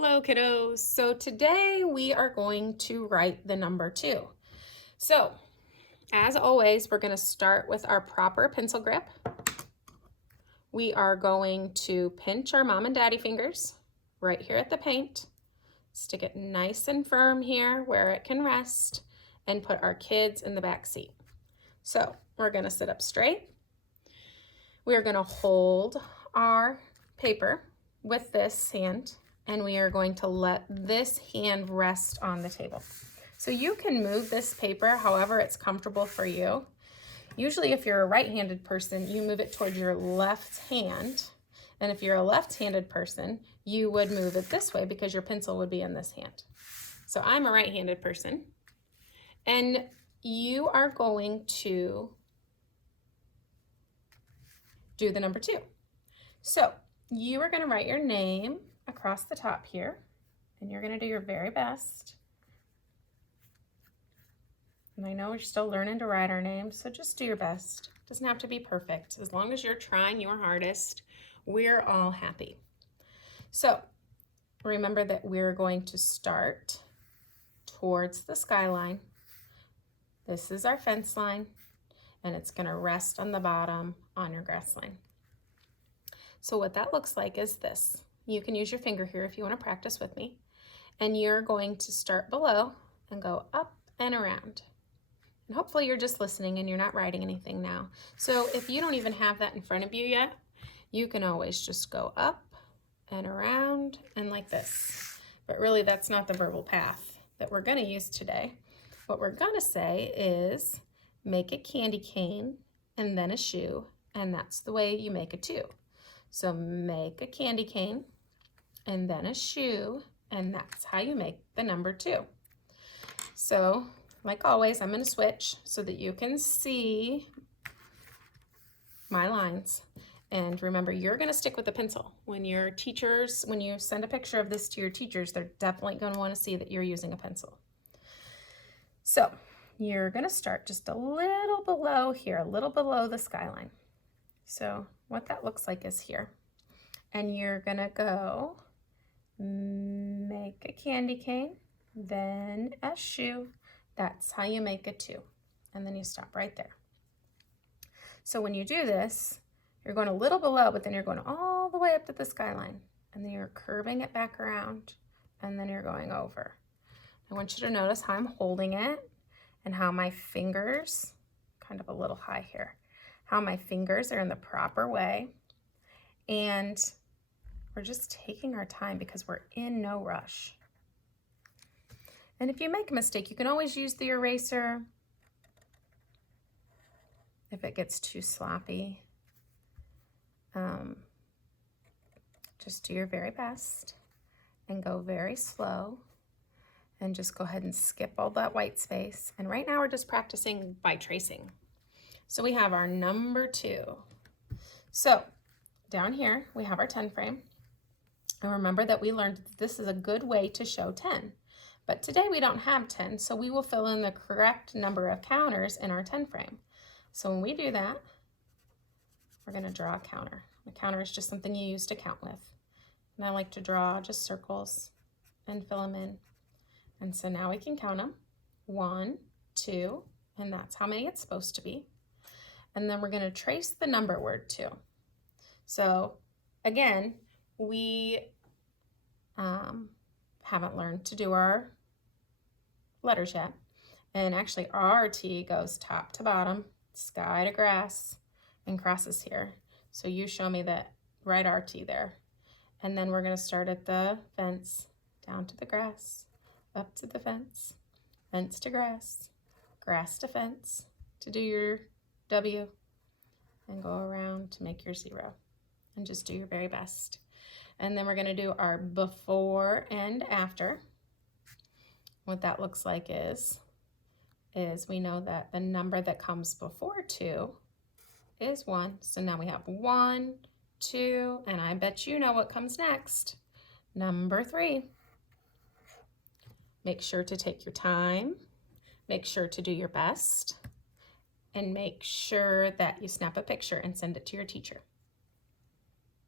Hello kiddos. So today we are going to write the number 2. So as always, we're going to start with our proper pencil grip. We are going to pinch our mom and daddy fingers right here at the paint. Stick it nice and firm here where it can rest and put our kids in the back seat. So we're going to sit up straight. We are going to hold our paper with this hand, and we are going to let this hand rest on the table. So you can move this paper however it's comfortable for you. Usually if you're a right-handed person, you move it toward your left hand. And if you're a left-handed person, you would move it this way because your pencil would be in this hand. So I'm a right-handed person. And you are going to do the number 2. So you are going to write your name across the top here, and you're going to do your very best. And I know we're still learning to write our names, so just do your best. It doesn't have to be perfect. As long as you're trying your hardest, we're all happy. So remember that we're going to start towards the skyline. This is our fence line, and it's going to rest on the bottom on your grass line. So what that looks like is this. You can use your finger here if you want to practice with me. And you're going to start below and go up and around. And hopefully you're just listening and you're not writing anything now. So if you don't even have that in front of you yet, you can always just go up and around and like this. But really that's not the verbal path that we're going to use today. What we're going to say is make a candy cane and then a shoe, and that's the way you make a 2. So make a candy cane and then a shoe, and that's how you make the number 2. So like always, I'm going to switch so that you can see my lines. And remember, you're going to stick with the pencil. When your teachers, when you send a picture of this to your teachers, they're definitely going to want to see that you're using a pencil. So you're going to start just a little below here, a little below the skyline. So what that looks like is here. And you're going to go make a candy cane, then a shoe. That's how you make a 2. And then you stop right there. So when you do this, you're going a little below, but then you're going all the way up to the skyline. And then you're curving it back around, and then you're going over. I want you to notice how I'm holding it and how my fingers, kind of a little high here, how my fingers are in the proper way. And we're just taking our time because we're in no rush. And if you make a mistake, you can always use the eraser if it gets too sloppy. Just do your very best and go very slow and just go ahead and skip all that white space. And right now we're just practicing by tracing. So we have our number 2. So down here we have our 10 frame. And remember that we learned that this is a good way to show 10. But today we don't have 10, so we will fill in the correct number of counters in our 10 frame. So when we do that, we're going to draw a counter. A counter is just something you use to count with. And I like to draw just circles and fill them in. And so now we can count them. 1, 2, and that's how many it's supposed to be. And then we're going to trace the number word 2. So again, we haven't learned to do our letters yet. And actually our T goes top to bottom, sky to grass, and crosses here. So you show me that right RT there. And then we're going to start at the fence, down to the grass, up to the fence, fence to grass, grass to fence to do your W, and go around to make your 0. And just do your very best. And then we're going to do our before and after. What that looks like is we know that the number that comes before 2 is 1. So now we have 1, 2, and I bet you know what comes next. Number 3. Make sure to take your time. Make sure to do your best. And make sure that you snap a picture and send it to your teacher.